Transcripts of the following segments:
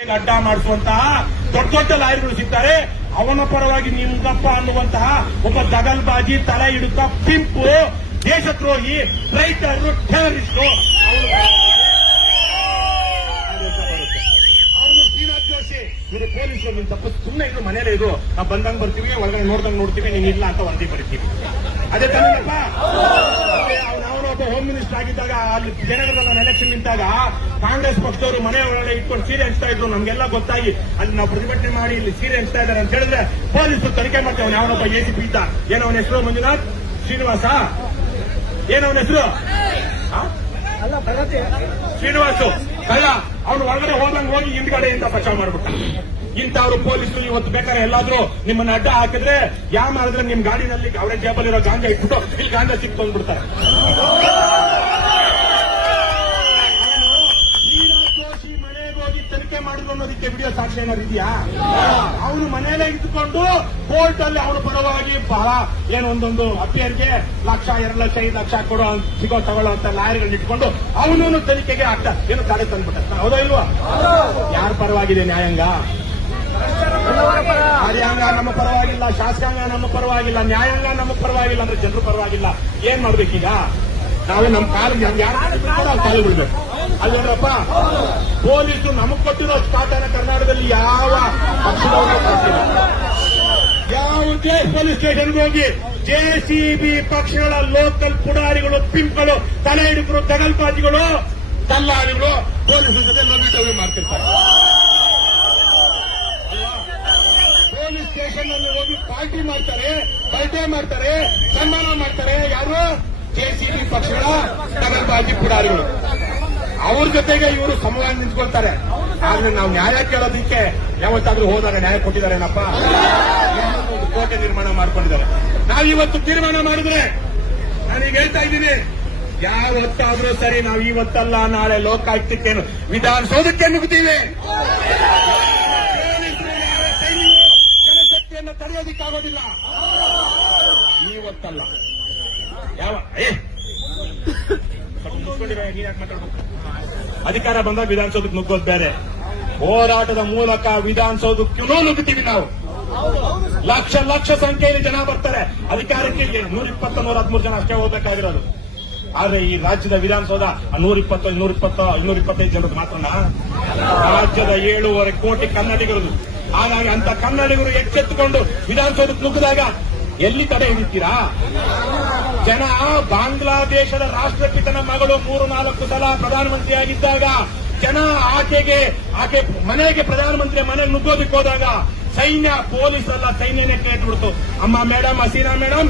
ಅಡ್ಡ ಮಾಡಿಸುವಂತಹ ದೊಡ್ಡ ದೊಡ್ಡ ಲಾಯರ್ಗಳು ಸಿಗ್ತಾರೆ. ಅವನ ಪರವಾಗಿ ನಿಂಗಪ್ಪ ಅನ್ನುವಂತಹ ಒಬ್ಬ ದಗಲ್ಬಾಜಿ ತಲೆ ಹಿಡುತ್ತ ಪಿಂಪು ದೇಶದ್ರೋಹಿ ರೈತರು ಟೆರರಿಸ್ಟ್ ಅವನು ಶ್ರೀನಾಥ್ ಜೋಶಿ ಇವರು ಪೊಲೀಸರು ನಿನ್ ತಪ್ಪು ಸುಮ್ಮನೆ ಇದ್ರು ಮನೇಲೆ ಇದು ನಾವು ಬಂದಂಗ್ ಬರ್ತೀವಿ ಒಳಗಡೆ ನೋಡ್ದಂಗ್ ನೋಡ್ತೀವಿ ನೀನ್ ಇಲ್ಲ ಅಂತ ವರದಿ ಬರೀತೀವಿ. ಅದೇ ತಾನಪ್ಪ ಅವನೊಬ್ಬ ಹೋಮ್ ಮಿನಿಸ್ಟರ್ ಆಗಿದ್ದಾಗ ಅಲ್ಲಿ ಜನಗಣದ ನಾನು ಎಲೆಕ್ಷನ್ ನಿಂತಾಗ ಕಾಂಗ್ರೆಸ್ ಪಕ್ಷದವರು ಮನೆ ಒಳಗಡೆ ಇಟ್ಕೊಂಡು ಸೀರೆ ಹಂಚ್ತಾ ಇದ್ರು. ನಮ್ಗೆಲ್ಲ ಗೊತ್ತಾಗಿ ಅಲ್ಲಿ ನಾವು ಪ್ರತಿಭಟನೆ ಮಾಡಿ ಇಲ್ಲಿ ಸೀರೆ ಹಂಚ್ತಾ ಇದ್ದಾರೆ ಅಂತ ಹೇಳಿದ್ರೆ ಪೊಲೀಸರು ತನಿಖೆ ಮಾಡ್ತೇವೆ. ಅವನೊಬ್ಬ ಎಸಿಪಿ ಇದ್ದ, ಏನವನ ಹೆಸರು ಮಂಜುನಾಥ್ ಶ್ರೀನಿವಾಸ, ಏನವನ ಹೆಸರು ಶ್ರೀನಿವಾಸು ಕಳ್ಳ. ಅವನು ಒಳಗಡೆ ಹೋದಂಗ್ ಹೋಗಿ ಹಿಂದ್ಗಡೆಯಿಂದ ಬಚಾವ್ ಮಾಡ್ಬಿಟ್ಟ. ಇಂಥವ್ರು ಪೊಲೀಸರು ಇವತ್ತು ಬೇಕಾದ್ರೆ ಎಲ್ಲಾದ್ರೂ ನಿಮ್ಮನ್ನ ಅಡ್ಡ ಹಾಕಿದ್ರೆ ಯಾವ ಮಾಡಿದ್ರೆ ನಿಮ್ ಗಾಡಿನಲ್ಲಿ ಅವರೇ ಜೇಬಲ್ ಇರೋ ಗಾಂಜಾ ಇಟ್ಬಿಟ್ಟು ಇಲ್ಲಿ ಗಾಂಜಾ ಸಿಕ್ತು ಅಂದ್ಬಿಡ್ತಾರೆ. ಶ್ರೀನಾಥ್ ಜೋಶಿ ಮನೆಗೆ ಹೋಗಿ ತನಿಖೆ ಮಾಡಿದ್ರು ಅನ್ನೋದಕ್ಕೆ ವಿಡಿಯೋ ಸಾಕ್ಷಿ ಏನಾದ್ರು ಇದೆಯಾ? ಅವನು ಮನೆಯಲ್ಲೇ ಇದ್ದುಕೊಂಡು ಕೋರ್ಟ್ ಅಲ್ಲಿ ಅವನ ಪರವಾಗಿ ಬಹಳ ಒಂದೊಂದು ಅಪಿಯರ್ಗೆ 1,00,000, 2,00,000, 5,00,000 ಕೊಡೋ ಸಿಗೋ ತಗೊಳ್ಳೋ ಅಂತ ಲಾಯರ್ಗಳನ್ನ ಇಟ್ಕೊಂಡು ಅವನು ತನಿಖೆಗೆ ಆಗ್ತಾ ಏನು ತಡೆ ತಂದ್ಬಿಟ್ಟ. ಹೌದಾ ಇಲ್ವಾ? ಯಾರ ಪರವಾಗಿದೆ ನ್ಯಾಯಾಂಗ? ಕಾರ್ಯಾಂಗ ನಮ್ಮ ಪರವಾಗಿಲ್ಲ, ಶಾಸಕಾಂಗ ನಮ್ಮ ಪರವಾಗಿಲ್ಲ, ನ್ಯಾಯಾಂಗ ನಮ್ಮ ಪರವಾಗಿಲ್ಲ ಅಂದ್ರೆ ಜನರು ಪರವಾಗಿಲ್ಲ. ಏನ್ ಮಾಡ್ಬೇಕೀಗ? ನಾವು ನಮ್ಮ ಕಾಲು ಬಿಡ್ಬೇಕು ಅಲ್ವೇನಪ್ಪ? ಪೊಲೀಸರು ನಮಗ್ ಕೊಟ್ಟಿರೋ ಸ್ಟಾರ್ಟನ ಕರ್ನಾಟಕದಲ್ಲಿ ಯಾವ ಪಕ್ಷದವರು ಕೊಟ್ಟಿಲ್ಲ. ಯಾವುದೇ ಪೊಲೀಸ್ ಸ್ಟೇಷನ್ಗೆ ಹೋಗಿ ಜೆಸಿಬಿ ಪಕ್ಷಗಳ ಲೋಕಲ್ ಪುಡಾರಿಗಳು, ಪಿಂಪ್ಗಳು, ತಲೆ ಹಿಡುಕರು, ದಗಲ್ಬಾಜಿಗಳು, ದಲ್ಲಾಳಿಗಳು ಪೊಲೀಸರ ಜೊತೆ ಲೋಬಿಟವಿ ಮಾಡ್ತಿರ್ತಾರೆ. ಪೊಲೀಸ್ ಸ್ಟೇಷನ್ ಅಲ್ಲಿ ಹೋಗಿ ಪಾರ್ಟಿ ಮಾಡ್ತಾರೆ, ಬರ್ಡೇ ಮಾಡ್ತಾರೆ, ಸನ್ಮಾನ ಮಾಡ್ತಾರೆ. ಯಾರು? ಜೆಸಿಬಿ ಪಕ್ಷಗಳ ದಗಲ್ಬಾಜಿ ಪುಡಾರಿಗಳು. ಅವ್ರ ಜೊತೆಗೆ ಇವರು ಸಮವಾಗಿ ನಿಂತ್ಕೊಳ್ತಾರೆ. ಆದ್ರೆ ನಾವು ನ್ಯಾಯ ಕೇಳೋದಕ್ಕೆ ಯಾವತ್ತಾದ್ರೂ ಹೋದಾಗ ನ್ಯಾಯ ಕೊಟ್ಟಿದ್ದಾರೇನಪ್ಪ? ಒಂದು ಕೋಟೆ ನಿರ್ಮಾಣ ಮಾಡ್ಕೊಂಡಿದ್ದಾರೆ. ನಾವಿವತ್ತು ತೀರ್ಮಾನ ಮಾಡಿದ್ರೆ, ನಾನೀಗ ಹೇಳ್ತಾ ಇದ್ದೀನಿ, ಯಾವತ್ತಾದ್ರೂ ಸರಿ ನಾವು ಇವತ್ತಲ್ಲ ನಾಳೆ ಲೋಕಾಯುಕ್ತಕ್ಕೇನು ವಿಧಾನಸೌಧಕ್ಕೆ ನುಗ್ತೀವಿ. ಜನಶಕ್ತಿಯನ್ನು ತಡೆಯೋದಿಕ್ಕಾಗೋದಿಲ್ಲ. ಇವತ್ತಲ್ಲ ಯಾವ ಅಧಿಕಾರ ಬಂದಾಗ ವಿಧಾನಸೌಧಕ್ಕೆ ನುಗ್ಗೋದು ಬೇರೆ. ಹೋರಾಟದ ಮೂಲಕ ವಿಧಾನಸೌಧಕ್ಕೂ ನುಗ್ಗುತ್ತೀವಿ ನಾವು. ಲಕ್ಷ ಲಕ್ಷ ಸಂಖ್ಯೆಯಲ್ಲಿ ಜನ ಬರ್ತಾರೆ. ಅಧಿಕಾರಕ್ಕೆ 120, 113 ಜನ ಅಷ್ಟೇ ಹೋಗ್ಬೇಕಾಗಿರೋದು. ಆದ್ರೆ ಈ ರಾಜ್ಯದ ವಿಧಾನಸೌಧ 120, 125 ಜನರಿಗೆ ಮಾತ್ರನಾ? ರಾಜ್ಯದ 7.5 ಕೋಟಿ ಕನ್ನಡಿಗರದು. ಹಾಗಾಗಿ ಅಂತ ಕನ್ನಡಿಗರು ಎಚ್ಚೆತ್ತುಕೊಂಡು ವಿಧಾನಸೌಧಕ್ಕೆ ನುಗ್ಗಿದಾಗ ಎಲ್ಲಿ ತಡೆ ಹಿಡಿತೀರಾ? ಜನ ಬಾಂಗ್ಲಾದೇಶದ ರಾಷ್ಟ್ರಪಿತನ ಮಗಳು 3-4 ಸಲ ಪ್ರಧಾನಮಂತ್ರಿಯಾಗಿದ್ದಾಗ ಜನ ಆಕೆ ಮನೆಗೆ ಪ್ರಧಾನಮಂತ್ರಿ ಮನೆಗೆ ನುಗ್ಗೋದಕ್ಕೆ ಹೋದಾಗ ಸೈನ್ಯ, ಪೊಲೀಸಲ್ಲ ಸೈನ್ಯನೇ ಕೇಳ್ಬಿಡ್ತು. ಅಮ್ಮ ಮೇಡಮ್, ಹಸೀನಾ ಮೇಡಮ್,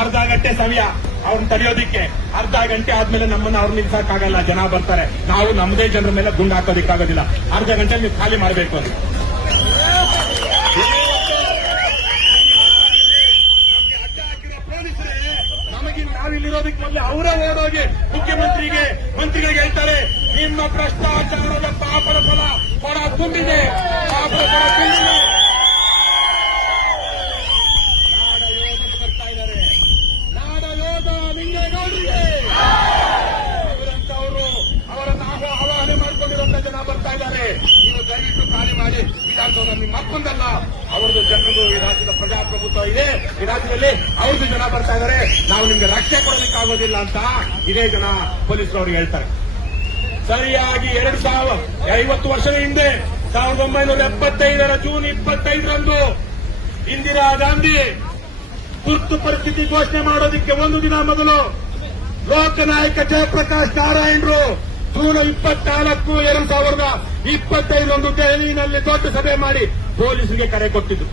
ಅರ್ಧ ಗಂಟೆ ಸಮಯ ಅವ್ರನ್ನ ತಡೆಯೋದಿಕ್ಕೆ. ಅರ್ಧ ಗಂಟೆ ಆದ್ಮೇಲೆ ನಮ್ಮನ್ನ ಅವ್ರು ನಿಲ್ಸಕ್ಕಾಗಲ್ಲ. ಜನ ಬರ್ತಾರೆ. ನಾವು ನಮ್ಮದೇ ಜನರ ಮೇಲೆ ಗುಂಡು ಹಾಕೋದಿಕ್ಕಾಗೋದಿಲ್ಲ. ಅರ್ಧ ಗಂಟೆ ನೀವು ಖಾಲಿ ಮಾಡಬೇಕು ಅಂತ ನಾವಿಲ್ಲಿರೋದಕ್ಕೆ ಮೊದಲೇ ಅವರೇ ಓಡೋಗಿ ಮುಖ್ಯಮಂತ್ರಿಗೆ, ಮಂತ್ರಿಗಳಿಗೆ ಹೇಳ್ತಾರೆ, ನಿಮ್ಮ ಭ್ರಷ್ಟಾಚಾರದ ಪಾಪದ ಫಲ ಕೊಡ ತುಂಬಿದೆ, ಪಾಪದ ಫಲ ತುಂಬಿದೆ. ನಾಡ ಯೋಧರು ಬರ್ತಾ ಇದ್ದಾರೆ. ನಾಡ ಯೋಧ ನಿಂಗೆ ನೋಡ್ರಿಗೆ ಅವರಂತವರು ಅವರನ್ನು ಆಹ್ವಾನ ಮಾಡಿಕೊಂಡಿರುವಂತ ಜನ ಬರ್ತಾ ಇದ್ದಾರೆ. ನೀವು ದಯವಿಟ್ಟು ಖಾಲಿ ಮಾಡಿ ವಿಧಾನಸೌಧ. ನಿಮ್ಮ ಮಕ್ಕಂದಲ್ಲ, ಅವ್ರದ್ದು ಜನರಿಗೂ ಈ ರಾಜ್ಯದ ಪ್ರಜಾಪ್ರಭುತ್ವ ಇದೆ. ಈ ರಾಜ್ಯದಲ್ಲಿ ಅವ್ರದ್ದು ಜನ ಬರ್ತಾ ಇದ್ದಾರೆ. ನಾವು ನಿಮ್ಗೆ ರಕ್ಷೆ ಕೊಡೋದಕ್ಕಾಗೋದಿಲ್ಲ ಅಂತ ಇದೇ ಜನ ಪೊಲೀಸರು ಅವ್ರಿಗೆ ಹೇಳ್ತಾರೆ. ಸರಿಯಾಗಿ 50 ವರ್ಷದ ಹಿಂದೆ 1975 ಜೂನ್ 25 ಇಂದಿರಾ ಗಾಂಧಿ ತುರ್ತು ಪರಿಸ್ಥಿತಿ ಘೋಷಣೆ ಮಾಡೋದಕ್ಕೆ ಒಂದು ದಿನ ಮೊದಲು ಲೋಕನಾಯಕ ಜಯಪ್ರಕಾಶ್ ನಾರಾಯಣರು ಜೂನ್ 24, 2025 ದೆಹಲಿಯಲ್ಲಿ ದೊಡ್ಡ ಸಭೆ ಮಾಡಿ ಪೊಲೀಸರಿಗೆ ಕರೆ ಕೊಟ್ಟಿದ್ದು.